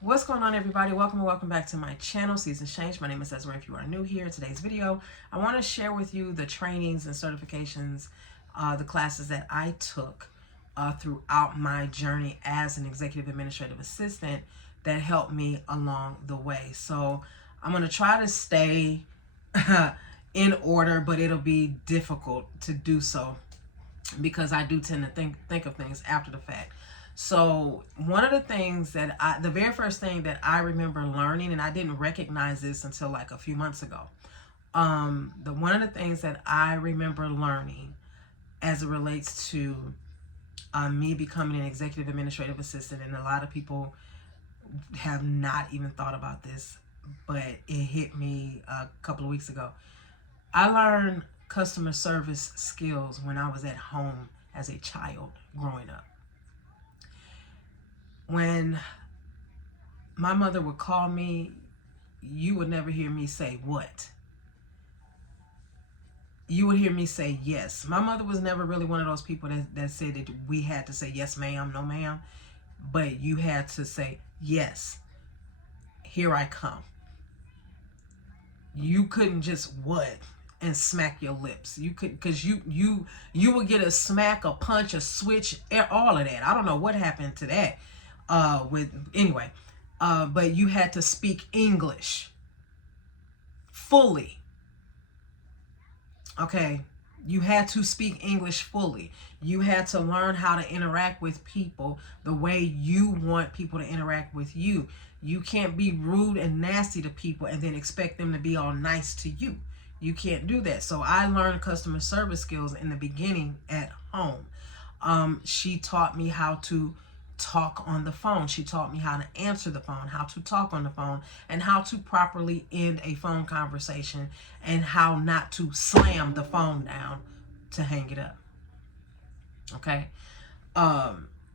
What's going on, everybody? Welcome and welcome back to my channel, Seasons Change. My name is Ezra. If you are new here, today's video, I want to share with you the trainings and certifications, the classes that I took throughout my journey as an executive administrative assistant that helped me along the way. So I'm going to try to stay in order, but it'll be difficult to do so because I do tend to think of things after the fact. So one of the things the very first thing that I remember learning, and I didn't recognize this until like a few months ago. One of the things that I remember learning as it relates to me becoming an executive administrative assistant, and a lot of people have not even thought about this, but it hit me a couple of weeks ago. I learned customer service skills when I was at home as a child growing up. When my mother would call me, you would never hear me say what. You would hear me say yes. My mother was never really one of those people that said that we had to say yes ma'am, no ma'am, but you had to say yes, here I come. You couldn't just what and smack your lips. You could, because you would get a smack, a punch, a switch, all of that. I don't know what happened to that. But you had to speak English fully. Okay, you had to speak English fully. You had to learn how to interact with people the way you want people to interact with you. You can't be rude and nasty to people and then expect them to be all nice to you. You can't do that. So I learned customer service skills in the beginning at home. She taught me how to talk on the phone. She taught me how to answer the phone, how to talk on the phone, and how to properly end a phone conversation, and how not to slam the phone down to hang it up. Okay.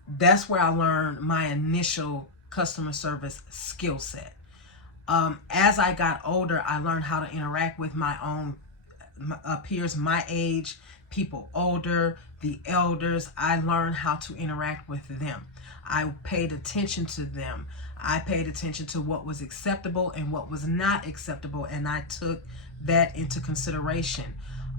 That's where I learned my initial customer service skill set. As I got older, I learned how to interact with my own peers my age, people older, the elders. I learned how to interact with them. I paid attention to them. I paid attention to what was acceptable and what was not acceptable, and I took that into consideration.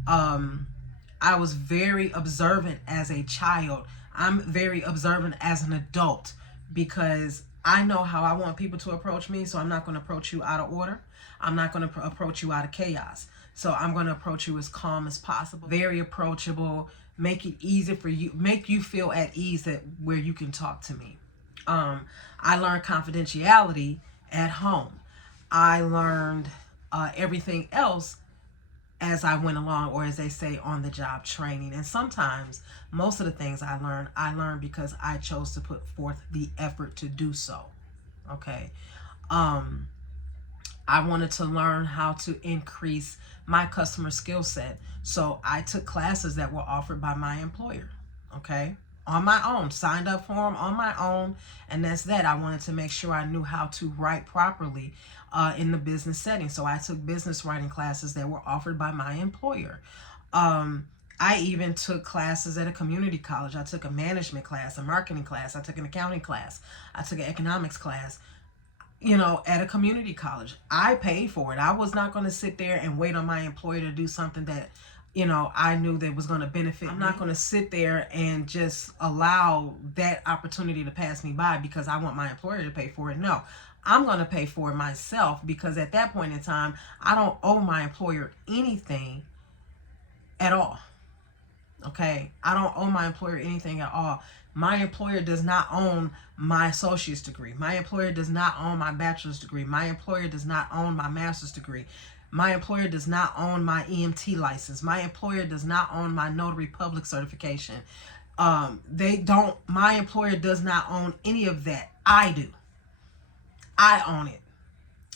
I was very observant as a child. I'm very observant as an adult because I know how I want people to approach me, so I'm not going to approach you out of order. I'm not going to approach you out of chaos. So I'm going to approach you as calm as possible, very approachable, make it easy for you, make you feel at ease that where you can talk to me. I learned confidentiality at home. I learned everything else as I went along, or as they say, on the job training. And sometimes, most of the things I learned because I chose to put forth the effort to do so. Okay. I wanted to learn how to increase my customer skill set. So I took classes that were offered by my employer. Okay. On my own, signed up for them on my own. And that's that. I wanted to make sure I knew how to write properly in the business setting. So I took business writing classes that were offered by my employer. I even took classes at a community college. I took a management class, a marketing class. I took an accounting class. I took an economics class, at a community college. I paid for it. I was not going to sit there and wait on my employer to do something that, I knew that was going to benefit. I'm not going to sit there and just allow that opportunity to pass me by because I want my employer to pay for it. No, I'm going to pay for it myself, because at that point in time, I don't owe my employer anything at all. Okay, I don't owe my employer anything at all. My employer does not own my associate's degree. My employer does not own my bachelor's degree. My employer does not own my master's degree. My employer does not own my EMT license. My employer does not own my notary public certification. My employer does not own any of that. I do. I own it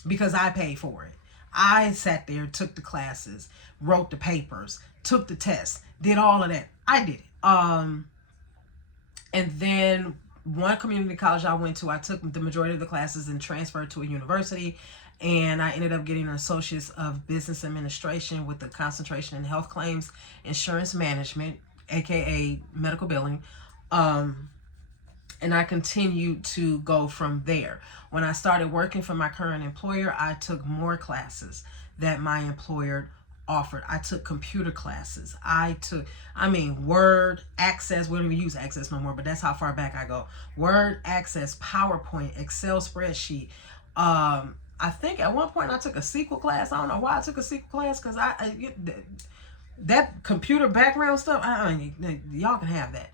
because I paid for it. I sat there, took the classes, wrote the papers, took the tests, did all of that. I did it. And then one community college I went to, I took the majority of the classes and transferred to a university. And I ended up getting an Associate's of Business Administration with a concentration in health claims, insurance management, aka medical billing. And I continued to go from there. When I started working for my current employer, I took more classes that my employer offered. I took computer classes. Word, Access. We don't even use Access no more, but that's how far back I go. Word, Access, PowerPoint, Excel spreadsheet. I think at one point I took a SQL class. I don't know why I took a SQL class, because that computer background stuff, y'all can have that.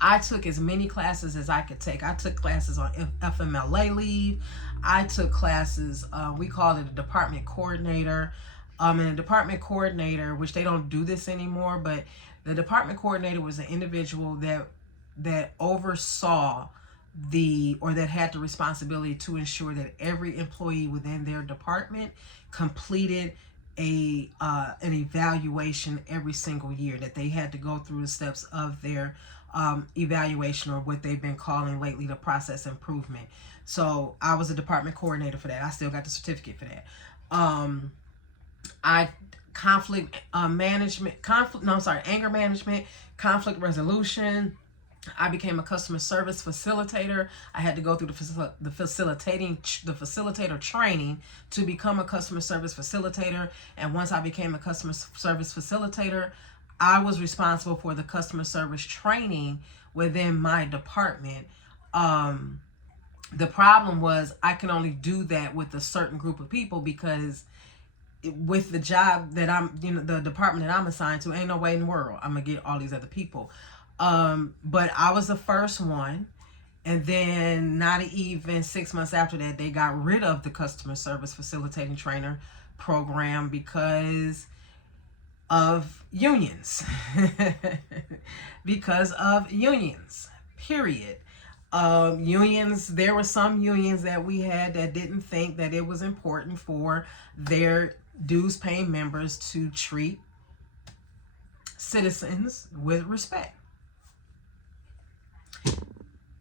I took as many classes as I could take. I took classes on FMLA leave. I took classes, we called it a department coordinator. And a department coordinator, which they don't do this anymore, but the department coordinator was an individual that oversaw that had the responsibility to ensure that every employee within their department completed an evaluation every single year, that they had to go through the steps of their evaluation, or what they've been calling lately the process improvement. So I was a department coordinator for that. I still got the certificate for that. Anger management, conflict resolution. I became a customer service facilitator. I had to go through the facilitator training to become a customer service facilitator. And once I became a customer service facilitator, I was responsible for the customer service training within my department. The problem was I can only do that with a certain group of people, because with the job that the department that I'm assigned to, ain't no way in the world I'm gonna get all these other people. But I was the first one, and then not even 6 months after that, they got rid of the customer service facilitating trainer program because of unions. Because of unions, period. Unions, there were some unions that we had that didn't think that it was important for their dues paying members to treat citizens with respect.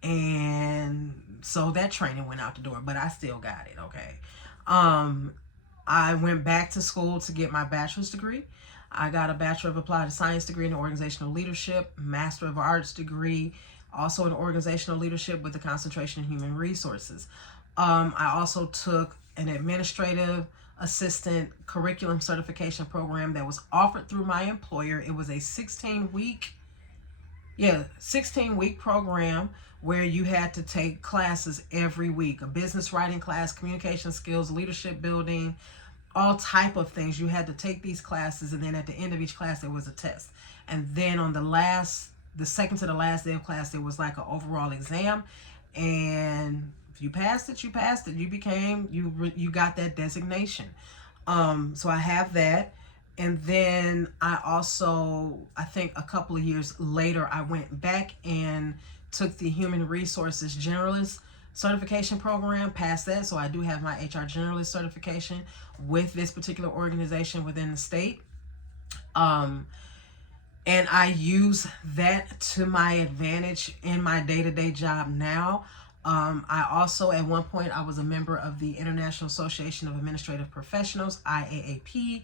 And so that training went out the door, but I still got it, okay? I went back to school to get my bachelor's degree. I got a Bachelor of Applied Science degree in Organizational Leadership, Master of Arts degree, also in Organizational Leadership with a concentration in Human Resources. I also took an Administrative Assistant Curriculum Certification program that was offered through my employer. It was a 16-week program where you had to take classes every week. A business writing class, communication skills, leadership building, all type of things. You had to take these classes, and then at the end of each class there was a test. And then on the second to the last day of class, there was like an overall exam, and if you passed it, you passed it. You got that designation. So I have that. And then I think a couple of years later, I went back and took the Human Resources Generalist Certification program, passed that. So I do have my HR Generalist certification with this particular organization within the state. And I use that to my advantage in my day-to-day job now. I also, at one point, I was a member of the International Association of Administrative Professionals, IAAP,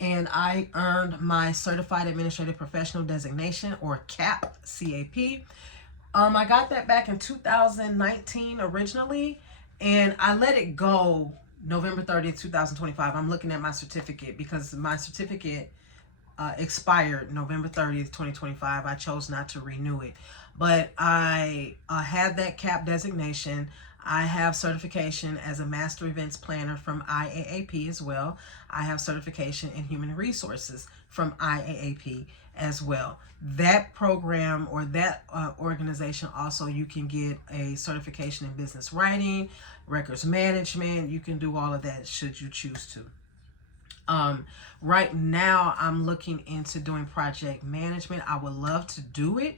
and I earned my Certified Administrative Professional designation, or CAP, C-A-P. I got that back in 2019 originally, and I let it go November 30th, 2025. I'm looking at my certificate because my certificate expired November 30th, 2025. I chose not to renew it, but I had that CAP designation. I have certification as a Master Events Planner from IAAP as well. I have certification in Human Resources from IAAP as well. That program, or that organization, also you can get a certification in business writing, records management. You can do all of that should you choose to. Right now I'm looking into doing project management. I would love to do it.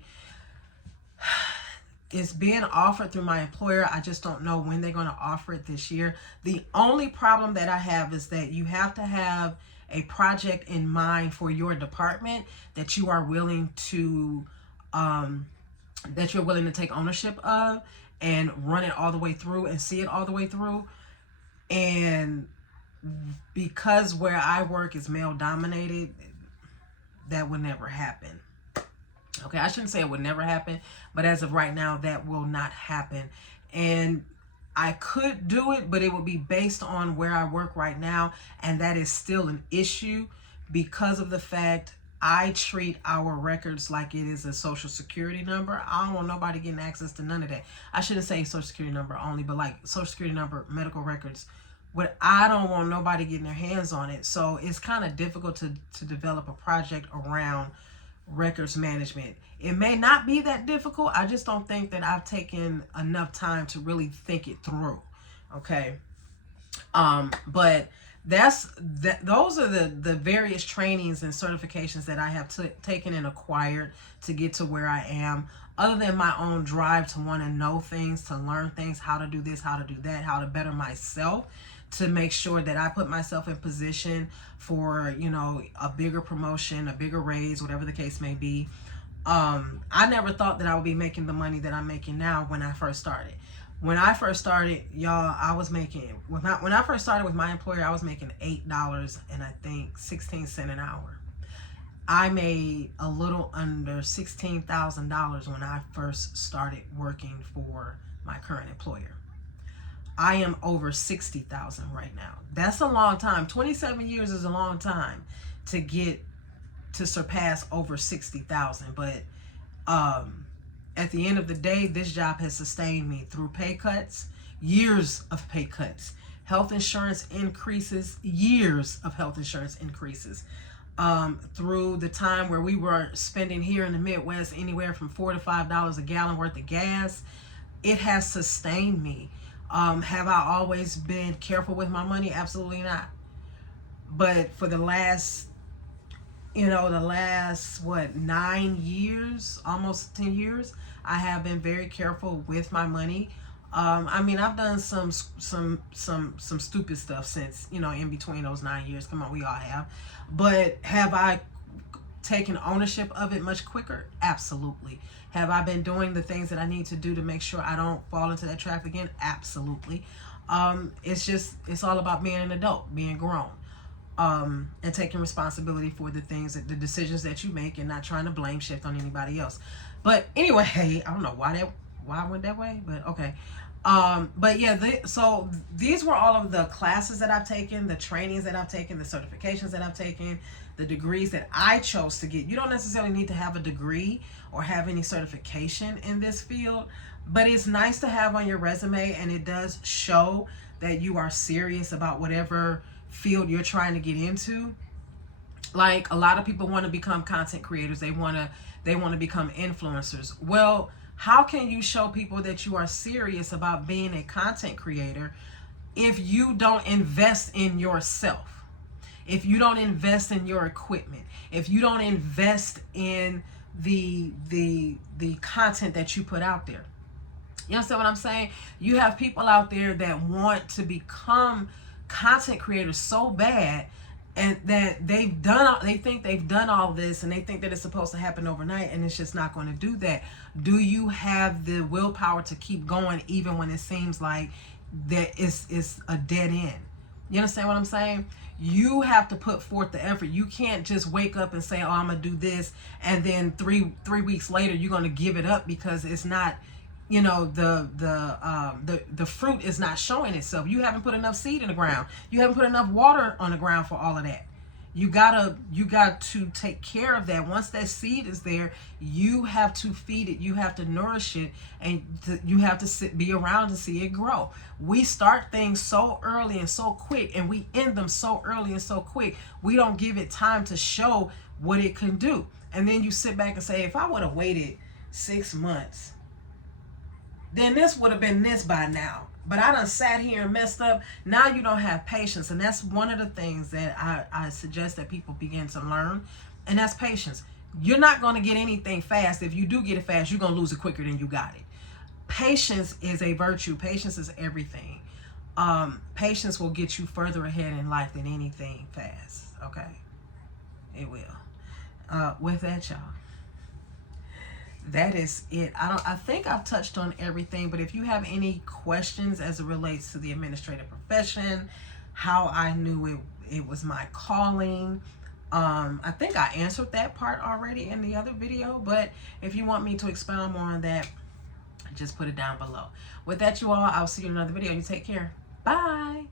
It's being offered through my employer. I just don't know when they're going to offer it this year. The only problem that I have is that you have to have a project in mind for your department that you are willing to take ownership of and run it all the way through and see it all the way through. And because where I work is male dominated, that would never happen. Okay, I shouldn't say it would never happen, but as of right now, that will not happen. And I could do it, but it would be based on where I work right now, and that is still an issue because of the fact I treat our records like it is a social security number. I don't want nobody getting access to none of that. I shouldn't say social security number only, but like social security number, medical records. What I don't want nobody getting their hands on it. So it's kind of difficult to develop a project around records management. It may not be that difficult. I just don't think that I've taken enough time to really think it through. Okay. But those are the various trainings and certifications that I have taken and acquired to get to where I am. Other than my own drive to want to know things, to learn things, how to do this, how to do that, how to better myself, to make sure that I put myself in position for, you know, a bigger promotion, a bigger raise, whatever the case may be. I never thought that I would be making the money that I'm making now when I first started. When I first started, y'all, I was making, when I first started with my employer, I was making $8 and I think 16 cents an hour. I made a little under $16,000 when I first started working for my current employer. I am over 60,000 right now. That's a long time. 27 years is a long time to get to surpass over 60,000. But at the end of the day, this job has sustained me through pay cuts, years of pay cuts, health insurance increases, years of health insurance increases. Through the time where we were spending here in the Midwest anywhere from $4 to $5 a gallon worth of gas, it has sustained me. Have I always been careful with my money? Absolutely not. But for the last, what, 9 years, almost 10 years, I have been very careful with my money. I mean, I've done some stupid stuff since, in between those 9 years. Come on, we all have. But have I taken ownership of it much quicker? Absolutely. Have I been doing the things that I need to do to make sure I don't fall into that trap again? Absolutely. It's all about being an adult, being grown, and taking responsibility for the the decisions that you make, and not trying to blame shift on anybody else. But anyway, I don't know why I went that way, but okay. But yeah, so these were all of the classes that I've taken, the trainings that I've taken, the certifications that I've taken, the degrees that I chose to get. You don't necessarily need to have a degree or have any certification in this field, but it's nice to have on your resume, and it does show that you are serious about whatever field you're trying to get into. Like, a lot of people want to become content creators. They want to become influencers. Well, how can you show people that you are serious about being a content creator if you don't invest in yourself? If you don't invest in your equipment, if you don't invest in the content that you put out there. You understand what I'm saying? You have people out there that want to become content creators so bad, and that they think they've done all this, and they think that it's supposed to happen overnight, and it's just not going to do that. Do you have the willpower to keep going even when it seems like that it's a dead end? You understand what I'm saying? You have to put forth the effort. You can't just wake up and say, "Oh, I'm gonna do this," and then three weeks later you're gonna give it up because it's not, the fruit is not showing itself. You haven't put enough seed in the ground. You haven't put enough water on the ground for all of that. You got to take care of that. Once that seed is there, you have to feed it. You have to nourish it, and you have to be around to see it grow. We start things so early and so quick, and we end them so early and so quick. We don't give it time to show what it can do. And then you sit back and say, if I would have waited 6 months, then this would have been this by now. But I done sat here and messed up. Now you don't have patience. And that's one of the things that I suggest that people begin to learn. And that's patience. You're not going to get anything fast. If you do get it fast, you're going to lose it quicker than you got it. Patience is a virtue. Patience is everything. Patience will get you further ahead in life than anything fast. Okay? It will. With that, y'all, that is it. I think I've touched on everything, but if you have any questions as it relates to the administrative profession, how I knew it was my calling, I think I answered that part already in the other video, but if you want me to expound more on that, just put it down below. With that, you all, I'll see you in another video. You take care. Bye.